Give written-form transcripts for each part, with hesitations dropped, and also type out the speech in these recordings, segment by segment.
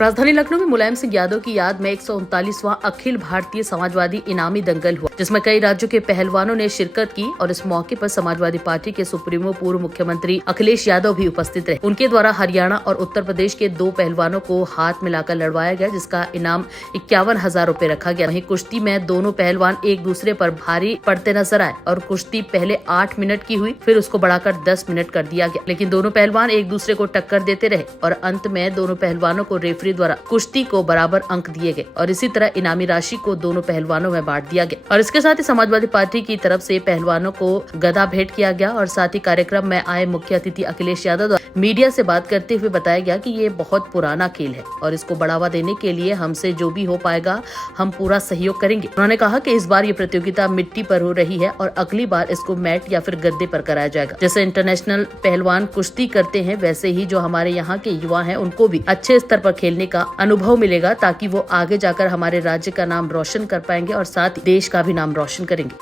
राजधानी लखनऊ में मुलायम सिंह यादव की याद में 139वां अखिल भारतीय समाजवादी इनामी दंगल हुआ, जिसमें कई राज्यों के पहलवानों ने शिरकत की और इस मौके पर समाजवादी पार्टी के सुप्रीमो पूर्व मुख्यमंत्री अखिलेश यादव भी उपस्थित रहे। उनके द्वारा हरियाणा और उत्तर प्रदेश के 2 पहलवानों को हाथ मिलाकर लड़वाया गया, जिसका इनाम 51,000 रूपए रखा गया। वहीं कुश्ती में दोनों पहलवान एक दूसरे पर भारी पड़ते नजर आए और कुश्ती पहले 8 मिनट की हुई, फिर उसको बढ़ाकर 10 मिनट कर दिया गया, लेकिन दोनों पहलवान एक दूसरे को टक्कर देते रहे और अंत में दोनों पहलवानों को रेफरी द्वारा कुश्ती को बराबर अंक दिए गए और इसी तरह इनामी राशि को दोनों पहलवानों में बांट दिया गया। और इसके साथ ही समाजवादी पार्टी की तरफ से पहलवानों को गदा भेंट किया गया और साथ ही कार्यक्रम में आए मुख्य अतिथि अखिलेश यादव मीडिया से बात करते हुए बताया गया कि ये बहुत पुराना खेल है और इसको बढ़ावा देने के लिए हमसे जो भी हो पाएगा हम पूरा सहयोग करेंगे। उन्होंने कहा कि इस बार ये प्रतियोगिता मिट्टी पर हो रही है और अगली बार इसको मैट या फिर गद्दे पर कराया जाएगा। जैसे इंटरनेशनल पहलवान कुश्ती करते हैं, वैसे ही जो हमारे यहाँ के युवा हैं उनको भी अच्छे स्तर पर खेलने का अनुभव मिलेगा, ताकि वो आगे जाकर हमारे राज्य का नाम रोशन कर पाएंगे और साथ ही देश का भी नाम रोशन करेंगे।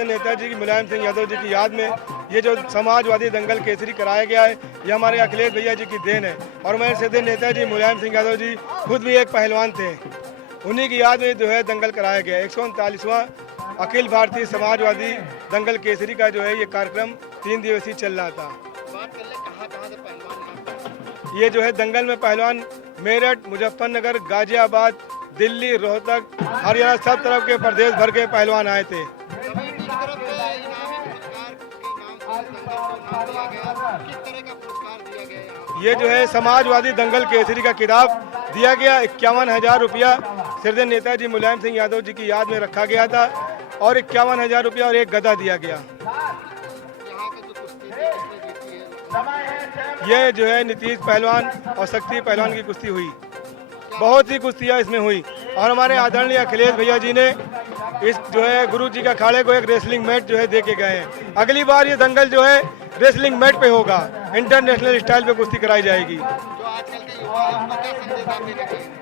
नेताजी की मुलायम सिंह यादव जी की याद में ये जो समाजवादी दंगल केसरी कराया गया है, ये हमारे अखिलेश भैया जी की देन है। और मेरे सीधे नेताजी मुलायम सिंह यादव जी खुद भी एक पहलवान थे, उन्हीं की याद में जो है दंगल कराया गया। 139वां अखिल भारतीय समाजवादी दंगल केसरी का जो है ये कार्यक्रम 3 दिवसीय चल रहा था। ये जो है दंगल में पहलवान मेरठ, मुजफ्फरनगर, गाजियाबाद, दिल्ली, रोहतक, हरियाणा, सब तरफ के प्रदेश भर के पहलवान आए थे। ये जो है समाजवादी दंगल केसरी का खिताब दिया गया। 51,000 रुपया श्रद्धेय नेताजी मुलायम सिंह यादव जी की याद में रखा गया था और 51,000 रुपया और एक गदा दिया गया। ये जो है नीतीश पहलवान और शक्ति पहलवान की कुश्ती हुई, बहुत सी कुश्तियाँ इसमें हुई और हमारे आदरणीय अखिलेश भैया जी ने इस जो है गुरु जी का अखाड़े को एक रेसलिंग मैट जो है दे के गए हैं। अगली बार ये दंगल जो है रेसलिंग मैट पे होगा, इंटरनेशनल स्टाइल पे कुश्ती कराई जाएगी।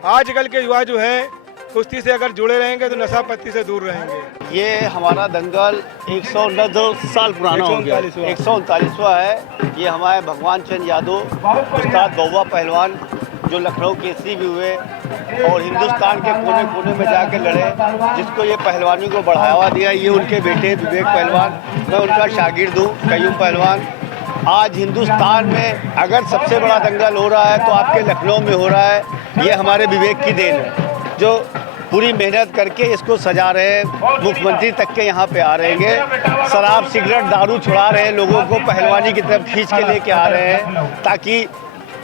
आजकल के युवा जो है कुश्ती से अगर जुड़े रहेंगे तो नशा पत्ती से दूर रहेंगे। ये हमारा दंगल 139 साल पुराना हो गया, 139वां है। ये हमारे भगवान चंद यादव उस्ताद बउआ पहलवान जो लखनऊ केसरी भी हुए और हिंदुस्तान के कोने कोने में जाके लड़े, जिसको ये पहलवानी को बढ़ावा दिया। ये उनके बेटे विवेक पहलवान, मैं उनका शागिर्द हूँ, कयूम पहलवान। आज हिंदुस्तान में अगर सबसे बड़ा दंगल हो रहा है तो आपके लखनऊ में हो रहा है। ये हमारे विवेक की देन है जो पूरी मेहनत करके इसको सजा रहे हैं। मुख्यमंत्री तक के यहाँ पे आ रहे हैं, शराब सिगरेट दारू छुड़ा रहे हैं, लोगों को पहलवानी की तरफ खींच के लेके आ रहे हैं ताकि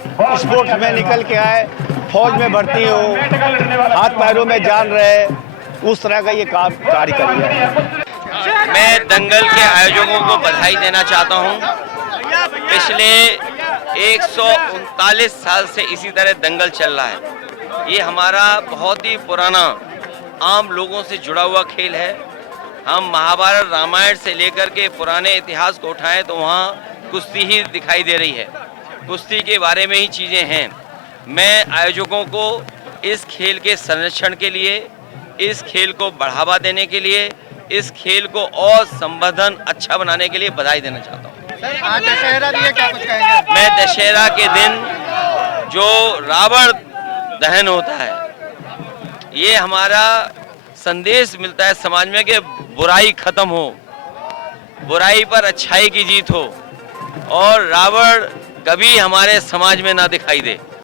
स्पोर्ट्स में निकल के आए, फौज में भर्ती हो, हाथ पैरों में जान रहे, उस तरह का ये काम कार्य कर रहा है। मैं दंगल के आयोजकों को बधाई देना चाहता हूँ। पिछले 139 साल से इसी तरह दंगल चल रहा है। ये हमारा बहुत ही पुराना आम लोगों से जुड़ा हुआ खेल है। हम महाभारत रामायण से लेकर के पुराने इतिहास को उठाएं तो वहाँ कुश्ती ही दिखाई दे रही है, कुश्ती के बारे में ही चीज़ें हैं। मैं आयोजकों को इस खेल के संरक्षण के लिए, इस खेल को बढ़ावा देने के लिए, इस खेल को और संवर्धन अच्छा बनाने के लिए बधाई देना चाहता हूँ। आज दशहरा भी है, क्या कुछ कहेंगे? मैं दशहरा के दिन जो रावण दहन होता है, ये हमारा संदेश मिलता है समाज में कि बुराई खत्म हो, बुराई पर अच्छाई की जीत हो और रावण कभी हमारे समाज में ना दिखाई दे।